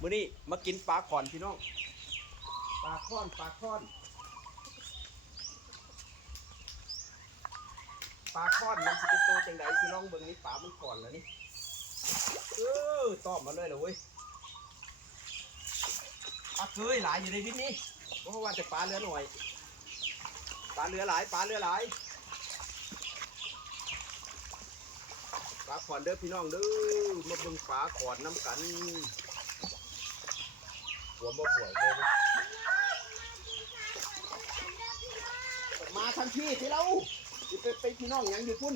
มื้อนี้มากินปลาขอนพี่น้อง ปลาค้อนปลาค้อน ปลาค้อนมันสิเป็นตัวจังไดสิลองเบิ่งนี่ปลามันขอนแล้วนี่เออตอบมาเลยเหรอเว้ยปลาเคยหลายอยู่ในพิษนี้เพราะว่าแต่ปลาเรือหน่อย ปลาเรือหลายปลาเรือหลายปลาขอนเด้อพี่น้องเด้อมาเบิ่งปลาขอนน้ำกัน หัวมาหัวเลยมาทันทีที่เราไปไปพี่น้องยังอยู่พุ่น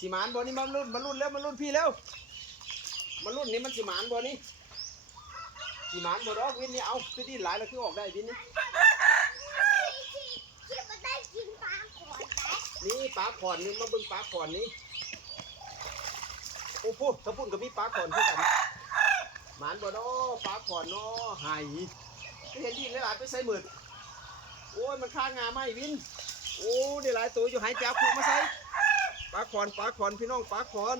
สิหมานบ่นี่มารุ่นมารุ่นแล้วมารุ่นพี่แล้วมารุ่นนี่มันสิหมานบ่นี่สิหมานบ่ดอกวินนี่เอาคือดีหลายแล้วคือออกได้วินนี่ที่มันได้กินปลาขอนแต่นี่ปลาขอนนี่มาเบิ่งปลาขอนนี่โอ้พูดถ้าพูดกับมีปลาขอนคือกัน หมานบ่ดอปลาขอนเนาะหายไม่เห็นดีเลยหลายไปใส่หมืดโอ้ยมันฆ่างาไหมวิน โอ้ได้หลายตัวอยู่หายแป๊บผูกมาใส่ปลาขอนปลาขอนพี่น้องปลาขอน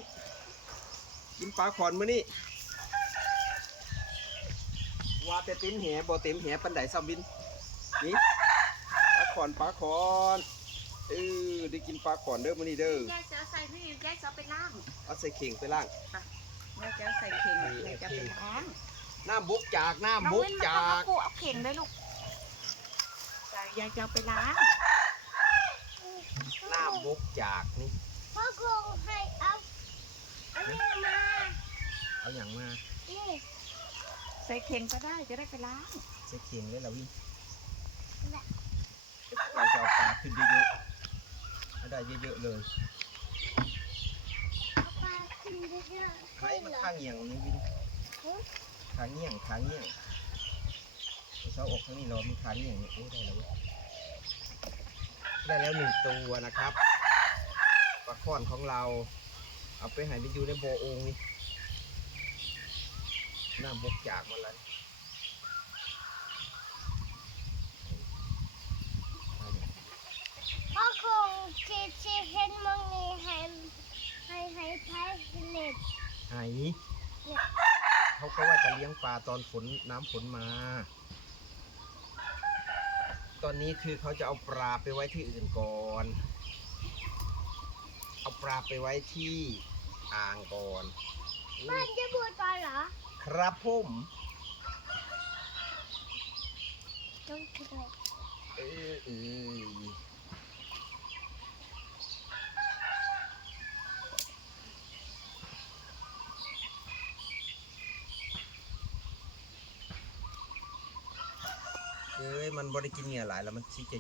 กินปลาขอนมื้อนี้ว่าแต่เต็มแหบ่เต็มแหปันไดซ้ำวินนี่ปลาขอนปลาขอนเออได้กินปลาขอนเด้อมื้อนี้เด้อแยกจะเอาใส่นี่แยกจะเอาไปล้างเอาใส่เข่งไปล่าง แยกจะเอาใส่เข่งแยกจะเอาไปล้างน้ำบุกจากน้องน้ำบุกวินมาจาต้องเอากกูเอาเข่งเลยลูกจ้ะแยกจะเอาไปล้างน้ำบุกจากนี่พ่อคงให้เอาอันนี้มาเอาอย่างมานี่ใส่เข่งก็ได้จะได้ไปล้างใส่เข่งเลยล่ะวินเราจะเอาปลาขึ้นเยอะๆให้ได้เยอะๆเลยเอาปลา ขึ้นเยอะๆให้ขึ้นมันเหรอข้างเหี่ยงนี่วินฮะขางเหี่ยงขางเหี่ยงเช้าออกข้างนี้เรามีขางเหี่ยงนี่โอ้ได้แล้วเว้ยได้แล้วหนึ่งตัวนะครับปลาค่อนของเรา เอาไปให้มันอยู่ในโบโองนี่น้ำบกจากมาแล้วพ่อคงที่ที่เห็นมังนี่ให้ให้ให้แพ้เล็ด ไห เขาก็ว่าจะเลี้ยงปลาตอนฝนน้ำฝนมา ตอนนี้คือเขาจะเอาปลาไปไว้ที่อื่นก่อน เอาปลาไปไว้ที่อ่างก่อนอืบ้ามนจะบูดก่อนเหรอ ครับผมต้องคิดเลยเออเออ เอ้ยมันบริกินเหงื่อหลายแล้วมันชี้จะ